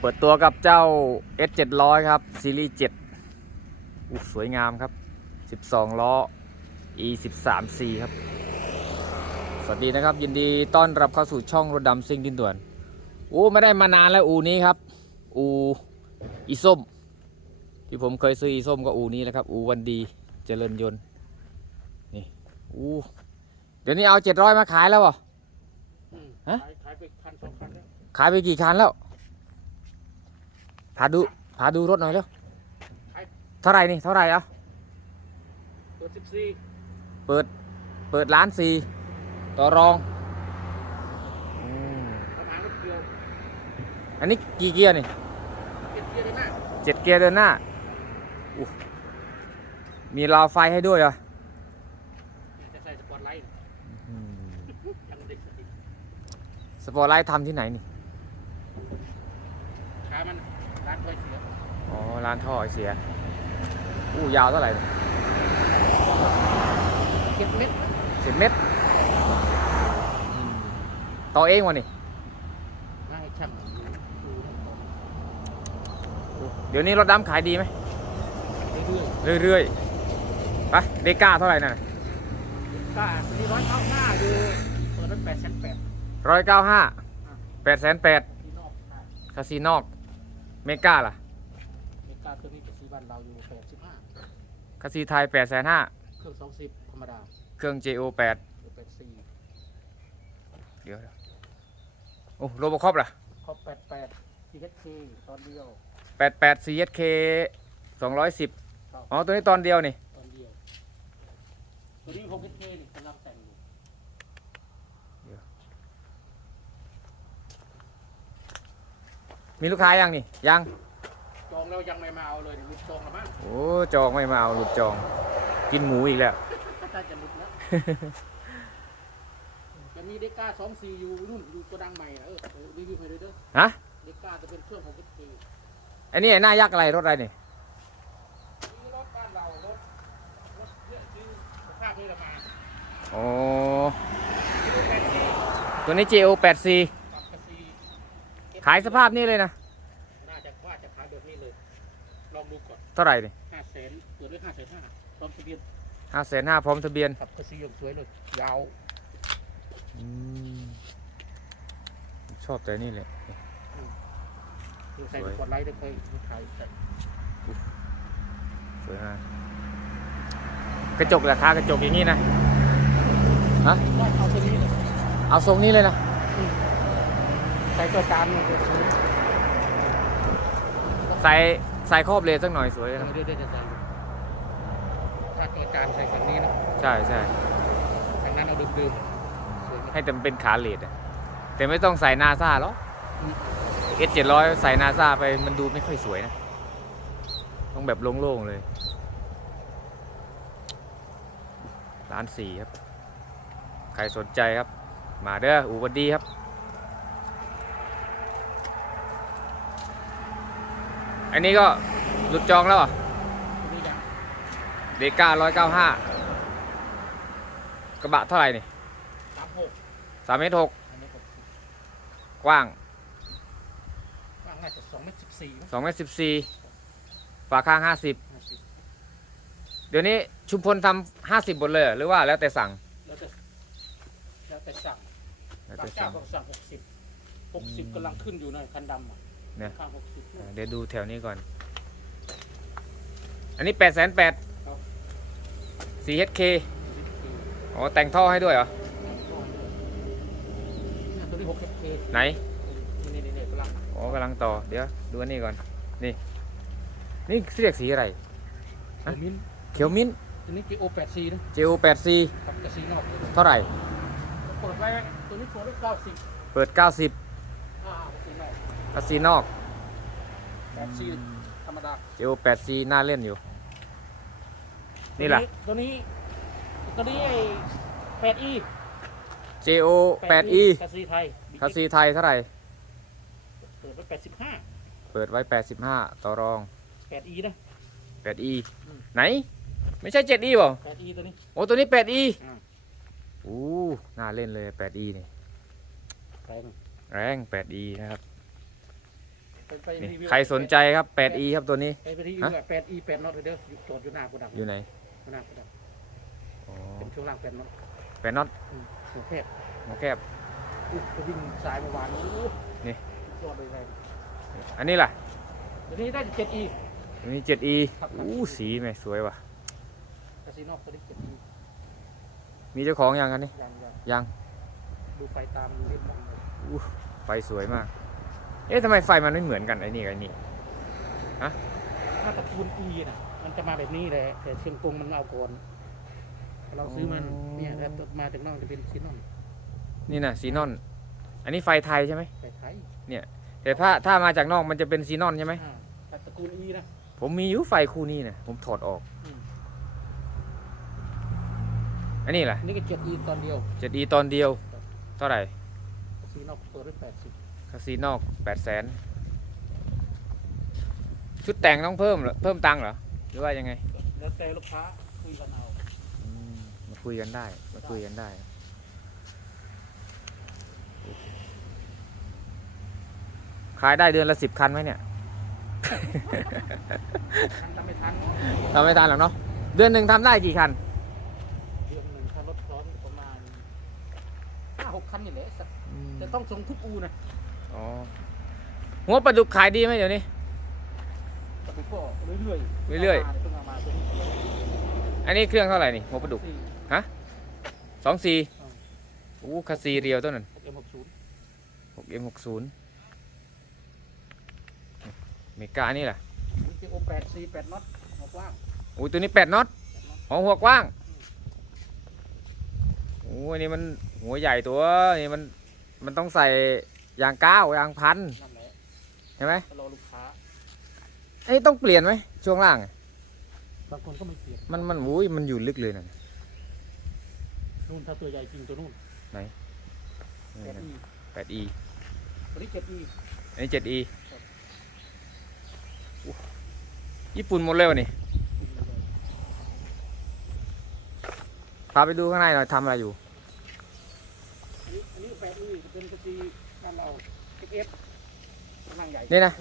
เปิดตัวกับเจ้า S 7 0 0ครับ ซีรีส์7อู้สวยงามครับ 12 ล้อ E 1 3 C ครับ สวัสดีนะครับ ยินดีต้อนรับเข้าสู่ช่องรถดำซิ่งดินด่วนโอ้ไม่ได้มานานแล้วอูนี้ครับ อูอีส้ม ที่ผมเคยซื้ออีส้มก็อูนี้แหละครับ อูวันดีเจริญยนต์นี่อูเดี๋ยวนี้เอา 700 มาขายแล้วเหรออืมฮะขายขายไปคันสองคันแล้วขายไปกี่คันแล้ว พาดูพาดูรถหน่อยเร็วเท่าไหร่นี่เท่าไหร่อะตัวสิบสี่เปิดเปิดร้านสี่ต่อรองอืมประมาณรถเดียวอันนี้กี่เกียร์นี่เก็บเกียร์ได้หน้าเจ็ดเกียร์เดินหน้าอู้มีราวไฟให้ด้วยเหรอจะใส่สปอร์ตไลท์อืมยังเด็กสติสปอร์ตไลท์ทำที่ไหนนี่ขามัน ร้านถ้วยเสียอ๋อ ร้านท่อไอเสีย อู้ยาวเท่าไหร่เก็บเม็ดสิบเมตรอืมต่อเองวะนี่มาให้ช่างดูเดี๋ยวนี้รถดำขายดีไหม เรื่อยเรื่อยๆ ไปเดก้าเท่าไหร่น่ะๆก็มีร้อยเก้าห้าอยู่เปิดไว้แปดแสนแปดร้อยเก้าห้าแปดแสนแปดที่นอกได้คาซีนอก เมกาล่ะเมกาตัวนี้จะซื้อบ้านเราอยู่แปดสิบห้าคาซีไทยแปดแสนห้าเครื่องสองสิบธรรมดาเครื่อง JO แปดแปดสี่เดี๋ยวโอ้โรบอคอปล่ะครบแปดแปดทีเอสเคตอนเดียวแปดแปด CSK สองร้อยสิบครับอ๋อตัวนี้ตอนเดียวนี่ ตอนเดียว ตัวนี้หกเอสเคนี่กำลังแต่งอยู่ มีลูกค้ายังนี่ยังจองแล้วยังไม่มาเอาเลยเดี๋ยวมีจองแล้วมั้งโอ้จองไม่มาเอาหลุดจอง กินหมูอีกแล้วน่าจะหลุดแล้วจะมีเด็กก้าสองซีอยู่นู่นอยู่โกดังใหม่นะเออเออรีวิวให้ด้วยเด้อฮะเด็กก้าจะเป็นเครื่องของเอสเคไอ้นี่ไอ้หน้ายักษ์อะไรรถอะไรนี่มีรถบ้านเรารถรถเยอะซื้อภาพนี่ละมาอ๋อที่รถแบนที่ตัวนี้ JO 8C กับกระซี ขายสภาพนี้เลยนะ น่าจะว่าจะขายแบบนี้เลย ลองดูก่อนเท่าไหร่นี่ห้าแสนเปิดด้วยห้าแสนห้าพร้อมทะเบียนห้าแสนห้าพร้อมทะเบียนขับกระซีอย่างสวยเลย ยาวอืมชอบแต่นี่เลย ดูใส่สปอตไลท์ได้เคยถ่ายแต่สวยมากกระจกราคากระจกอย่างนี้นะ ฮะ ว่าเอาตัวนี้เลยเอาทรงนี้เลยนะ ใส่ตัวจานมันจะสวยใส่ใส่ครอบเลนสักหน่อยสวยเดี๋ยวนะเดี๋ยวจะใส่ถ้าตัวจานใส่ฝั่งนี้นะใช่ใช่ทางนั้นเอาดืมๆสวยไหมให้แต่มันเป็นขาเลดอะแต่ไม่ต้องใส่นาซาหรอกอืมเอสเจ็ดร้อยใส่นาซาไปมันดูไม่ค่อยสวยนะ ต้องแบบโล่งๆเลยร้านสี่ครับ ใครสนใจครับ มาเด้ออูวันดีครับ อันนี้ก็หลุดจองแล้วเหรอะตัวนี้ยังเดก้าร้อยเก้าห้ากระบะเท่าไหร่นี่สามหกสามเมตรหกอันนี้หกสิบกว้างว่างน่าจะสองเมตรสิบสี่มั้งสองเมตรสิบสี่ฝาข้างห้าสิบห้าสิบเดี๋ยวนี้ชุมพลทำห้าสิบหมดเลยเหรอหรือว่าแล้วแต่สั่ง แล้วแต่แล้วแต่สั่งแล้วบาแต่งเจ้าสั่งก็สั่งหกสิบหกสิบกำลังขึ้นอยู่นะคันดำอะเนี่ยข้างหกสิบอ่าเดี๋ยวดูแถวนี้ก่อน อันนี้แปดแสนแปด 4HK อ๋อ แต่งท่อให้ด้วยเหรอ ตัวนี้หกสิบเคไหน นี่นี่นี่กำลังอ๋อกำลังต่อ เดี๋ยวดูอันนี้ก่อน นี่ นี่เรียกสีอะไร ฮะ มินเขียวมิ้น ตัวนี้ GO แปดซีนะ JO 8C กับกระซีนอกเท่าไหร่ เปิดไว้ตัวนี้ตัวละเก้าสิบเปิด 90 อ่ากระซีนอก กระสีนอกแปดซีธรรมดา JO 8C น่าเล่นอยู่ นี่ล่ะ ตัวนี้ ตัวนี้ไอ้แปดอี JO 8E กระซีไทยคาซีไทยเท่าไหร่ เปิดไว้แปดสิบห้าเปิดไว้85ต่อรองแปดอีนะ 8E อืมไหน ไม่ใช่ 7E เปล่าแปดอีตัวนี้ โอ้ ตัวนี้ 8E อ่าอู้น่าเล่นเลย 8E นี่ แรงแรง 8E นะครับไปไป นี่ใครสนใจครับ 8e ครับตัวนี้ ไปไปรีวิวแปดอีแปดน็อตเลยเด้ออยู่จอดอยู่หน้าโกดังอยู่ไหนหน้าโกดังอ๋อเป็นช่วงล่างแปดน็อตแปดน็อตอืมหัวแคบหัวแคบ อุ๊ยไปวิ่งสายเมื่อวานนี้อู้นี่ยอดเลยแรงอันนี้ล่ะเดี๋ยวนี้ได้เจ็ดอี ตัวนี้ 7e ครับ อู้สีแม่สวยว่ะ คาสิโนตัวนี้เจ็ดอีมีเจ้าของยังกันนี่ยังยังยังดูไฟตามเล่นมองเลยไฟสวยมาก เอ๊ะทำไมไฟมันไม่เหมือนกันไอ้นี่กับไอ้นี่ ถ้าตระกูลอีนะมันจะมาแบบนี้แหละแต่เชียงกงมันเอาก่อนเราซื้อมันอ๋อ เนี่ยถ้ามาจากนอกจะเป็นซีนอนนี่นะซีนอน อันนี้ไฟไทยใช่ไหมไฟไทยแต่ถ้าถ้ามาจากนอกมันจะเป็นซีนอนใช่ไหมอ่าแต่ตระกูลอีนะ ผมมีอยู่ไฟคู่นี้นะผมถอดออก อืม อันนี้แหละอันนี่ก็เจ็ดอีตอนเดียว 7e ตอนเดียว เท่าไหร่ซีนอกเปิดได้แปดสิบ คาซีนอกแปดแสนชุดแต่งต้องเพิ่มเหรอเพิ่มตังค์เหรอ หรือว่ายังไง แล้วแต่ลูกค้าคุยกันเอาอืมมาคุยกันได้ มาคุยกันได้ ขายได้เดือนละสิบคันไหมเนี่ย ทันทำไม่ทันทำไม่ทันหรอกเนาะ เดือนหนึ่งทำได้กี่คัน เดือนหนึ่งถ้ารถร้อนประมาณห้าหกคันนี่แหละสักจะต้องส่งทุกอูนะ อ๋อหัวปลาดุกขายดีไหมเดี๋ยวนี้แต่ไปก็เรื่อยๆเรื่อยๆๆเพิ่งเอามาตัวนี้อันนี้เครื่องเท่าไหร่นี่หัวปลาดุกสี่สองสี่อ่าอู้คาซีเรียวตัวนั้น เอ็มหกศูนย์หกเอ็มหกศูนย์เมกานี่แหละนี่จะโอแปดสี่แปดน็อตหัวกว้างอู้ตัวนี้แปดน็อตแปดน็อตอ๋อหัวกว้างโอ้อันนี้มันหัวใหญ่ตัว นี่มัน มันต้องใส่ ยางก้าวยางพันนั่นแหละใช่ไหมก็รอลูกค้าไอ้ยต้องเปลี่ยนไหมช่วงล่างอะบางคนก็ไม่เปลี่ยนมันมันอุ้ยมันอยู่ลึกเลยนะนู่นถ้าตัวใหญ่จริงตัวนู่นแปดอีแปดอีตัวนี้เจ็ดอีอันนี้เจ็ดอีญี่ปุ่นหมดเลยวะนี่พาไปดูข้างในหน่อยทำอะไรอยู่ อันนี้อันนี้แปดอีจะเป็นสตีบ้านเราเอฟกำลังใหญ่นี่นะ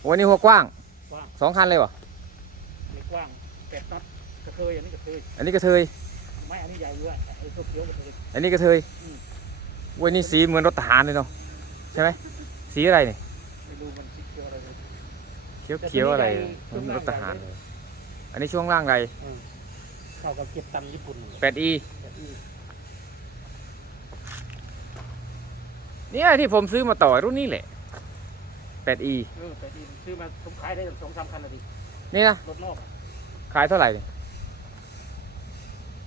โอ้อันนี้หัวกว้าง กว้างสองคันเลยวะนี่กว้างแปดน็อตกระเทยอันนี้กระเทยอันนี้กระเทย ไม่อันนี้ใหญ่อยู่อะไอ้ตัวเขียวกระเทย อันนี้กระเทยอืมโว้ยนี่สีเหมือนรถทหารเลยเนาะใช่ไหม สีอะไรเนี่ไม่รู้มันสีเขียวอะไรเลย เขียวเขียวอะไรเหมือนรถทหารเลยอันนี้ช่วงล่างไรเท่ากับเก็บตันญี่ปุ่นแปดอีแปด เนี่ยที่ผมซื้อมาต่อรุ่นนี้แหละแปดอีเออแปดอีซื้อมาผมขายได้สองสามคันนะดินี่นะ รถนอกอะขายเท่าไหร่เนี่ย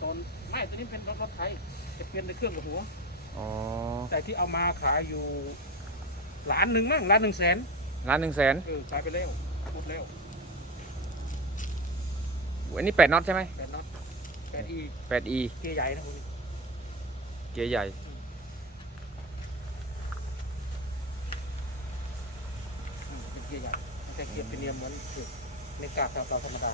ตอนไม่ตัวนี้เป็นรถรถไทยจะเปลี่ยนในเครื่องกับหัว อ๋อแต่ที่เอามาขายอยู่ล้านหนึ่งมั้งล้านหนึ่งแสนล้านหนึ่งแสนเออขายไปแล้วหมดแล้วอันนี้แปดน็อตใช่ไหม แปดน็อตแปดอีแปดอีเกียร์ใหญ่นะคุณเกียร์ใหญ่ อืมเป็นเกียร์ ใหญ่ไม่ใช่เกียร์เป็นเนียมเหมือนเกียร์ในกาบเก่าธรรมดา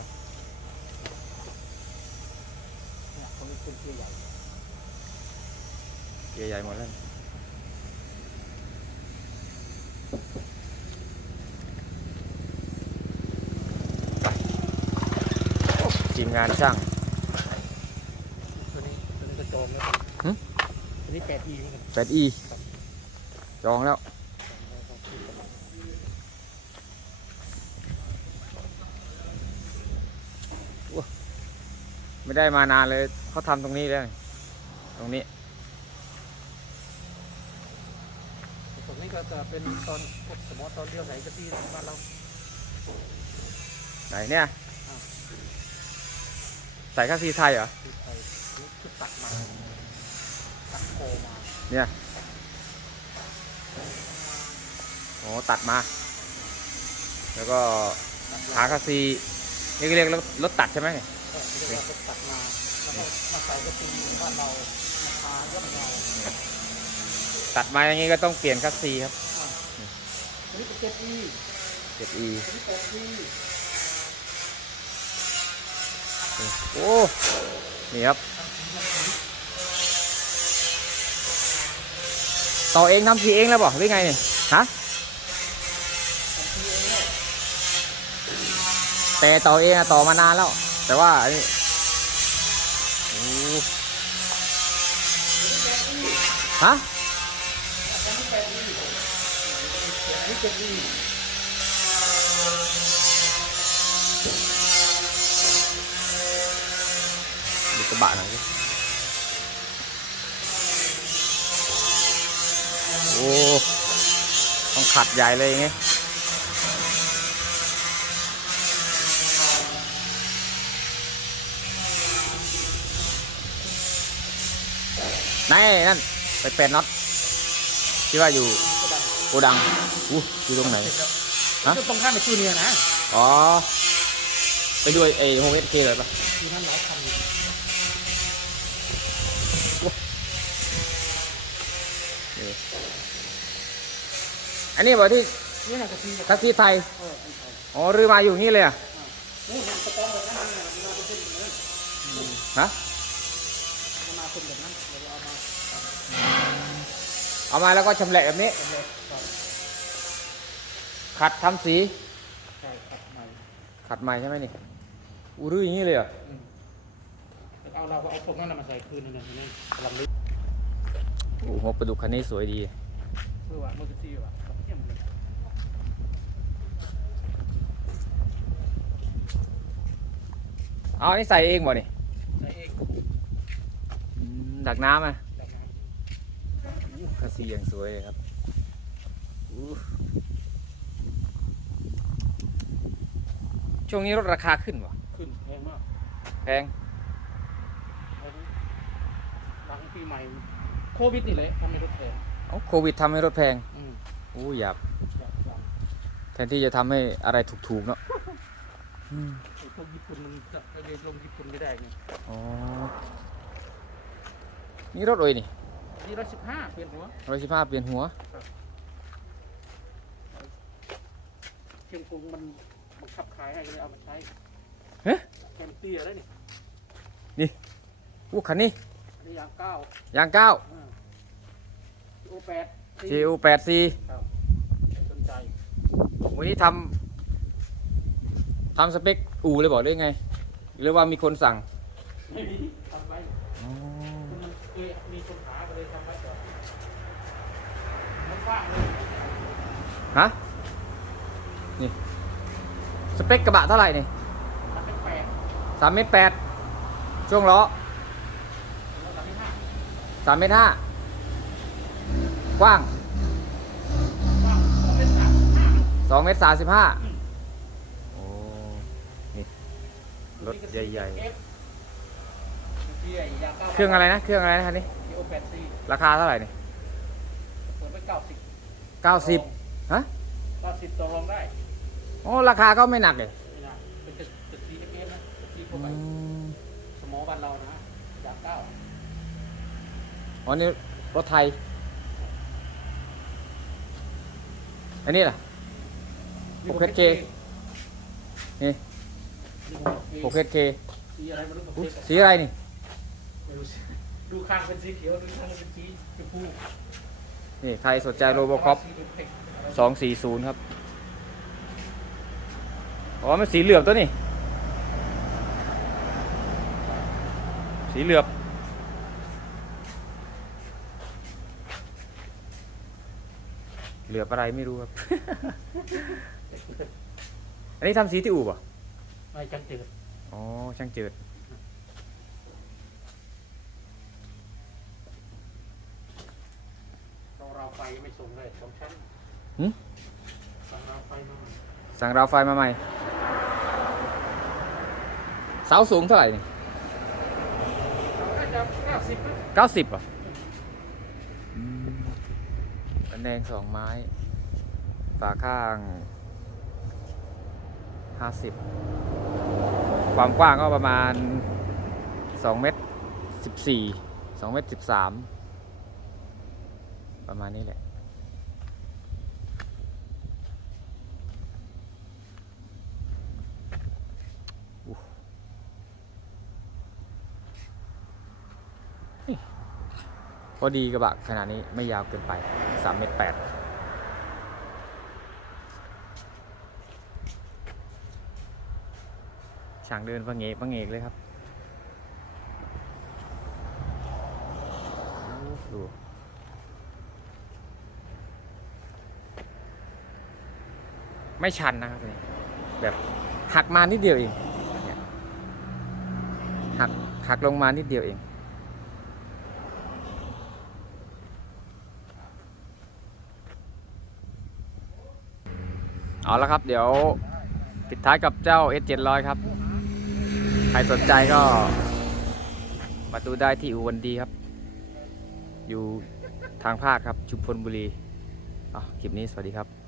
เนี่ยคนนี้เป็นเกียใหญ่เกียใหญ่หมดแล้วไปโอ้ทีมงานช่างตัวนี้ตัวนี้ก็จองแล้วตัวนี้แปดอีเหมือนกันแปดอีจองแล้ว ไม่ได้มานานเลยเขาทำตรงนี้แล้วนี่ตรงนี้ ตรงนี้ก็จะเป็นตอนพวกสมอตอนเดียวไหนก็ที่บ้านเราไหนเนี่ยใส่ข้าซีไทยเหรอคือไทยนี่คือตัดมาตัดโคมาเนี่ยโอ้ตัดมา แล้วก็ตัดหาคาซีนี่ก็เรียกรถรถตัดใช่ไหมเนี่ยก็ ไปตัดมาแล้วมาใส่กระปุบ้านเราราคาย่เยาตัดมาอย่างนี้ก็ต้องเปลี่ยนคัสซีครับนี่เป็นเจ็ดปีอ้แปดปีโอ้นี่ครับต่อเองทำสีเองแล้วบอกหรือไงเนี่ยฮะแต่ต่อเองต่อมานานแล้ว แต่ว่าอันนี้ ฮะดูกระบะหน่อยสิโอ้ต้องขัดใหญ่เลยอย่างงี้ไหนนั่น ไปเป็ดน็อตที่ว่าอยู่กระดังโกดังอู้อยู่ตรงไหนเสร็จแล้วฮะก็ตรงข้ามไปจูเนียร์นะอ๋อ ไปด้วยไอ้โฮเอสเคเลยปะที่นั่นหลายคันอยู่อันนี้บอกที่นี่น่าจะทีกับทักซี่ไทยเอออันไทย อ๋อรื้อมาอยู่อย่างนี้เลยอะนี่มันสปองแบบนั้นเนี่ยมันมาเป็นเส้นแบบนั้นฮะมันมาเป็นแบบนั้น เราเอามาเอามาแล้วก็ชำแหละแบบนี้สำเร็จครับขัดทำสี ใช่ครับใหม่ขัดใหม่ใช่ไหมนี่อูรื้ออย่างนี้เลยเหรอะอืมแล้วเอาเราก็เอาพวกนั้นน่ะมาใส่คืนนึงนี่กำลังลึกโอ้โหประดุกคันนี้สวยดี เพื่อว่าเมื่อกี้ว่ากับเทียมเลยเอาอันนี้ใส่เองบ่นี่ใส่เองอืมดักน้ำอะจากนั้นอู้คัสซีอย่างสวยเลยครับอู้ช่วงนี้รถราคาขึ้นวะขึ้นแพงมากแพงหลังปีใหม่ โควิดนี่เลยทำให้รถแพงเอาโควิดทำให้รถแพงอืมอู้หยาบอยากฟังแทนที่จะทำให้อะไรถูกๆเนาะอืมไอ้พวกญี่ปุ่นมันจะไปเรียนลงญี่ปุ่นไม่ได้ไงอ๋อนี่รถโอยนี่ นี่ร้อยสิบห้าเปลี่ยนหัวร้อยสิบห้าเปลี่ยนหัวเชียงกรุงมันบังคับขายให้ก็เลยเอามาใช้เฮ้ยแคมเตียแล้วนี่อู้คันนี้อันนี้ยางเก้ายางเก้าโอแปด GU แปด C ครับสนใจวันนี้ทำทำสเปคอู่เลยบอกหรือไงหรือว่ามีคนสั่งไม่มีทำไว้มันเคยมีคนหาก็เลยทำไว้ก่อนมันว่างเลย ฮะ นี่ สเปคกระบะเท่าไหร่นี่มันเป็นแปดสามเมตรแปดช่วงล้อแล้วทำให้ห้าสามเมตรห้ากว้างว่างมันเป็นสามห้าสองเมตรสามสิบห้าโอ้นี่รถใหญ่เอฟเบียร์ยางเก้าๆเครื่องอะไรนะ เครื่องอะไรนะคันนี้โอแปดซีราคาเท่าไหร่นี่ เปิดไปเก้าสิบเก้าสิบฮะเก้าสิบต่อรองได้โอ้ราคาก็ไม่หนักเลยไม่น่าเป็นตึกตึกซีเอฟเอฟนะตึกซีทั่วอืไปมสมอบ้านเรานะยางเก้าอ๋อนี่รถไทย อันนี้ล่ะ 6K นี่6 k สีอะไรไม่รู้อุ๊ย 6K สีอะไรนี่ ไม่รู้สิดูข้างเป็นสีเขียวดูข้างเป็นสีชมพู นี่ใครสนใจโรบอคอปสีเป็นเทคสองสี่ศูนย์ครับ อ๋อ มันสีเหลือบตัวนี่สีเหลือบเหลือบอะไรไม่รู้ครับ อันนี้ทำสีที่อู่ป่ะไม่จังจืดอ๋อ ช่างเจิด เราเราไฟไม่ ส่งเลยสองชั้นหึ สั่งเราไฟมาใหม่สั่งราวไฟมาใหม่ เสาสูงเท่าไหร่นี่เราน่าจะเก้าสิบนะเก้าสิบอะอันแดงสองไม้ ฝาข้างห้าสิบ ความกว้างก็ประมาณสองเมตรสิบสี่สองเมตรสิบสามประมาณนี้แหละ อดีกระบะขนาดนี้ไม่ยาวเกินไป3เมตร8ช่างเดินพังเงกพังเงกเลยครับ ดู ไม่ชันนะครับแบบหักมานิดเดียวเองหักหักลงมานิดเดียวเอง เอาละครับ เดี๋ยวปิดท้ายกับเจ้า S 7 0 0 ครับ ใครสนใจก็ มาดูได้ที่อุวันดีครับ อยู่ทางภาคครับ ชุมพลบุรีอะคลิปนี้สวัสดีครับ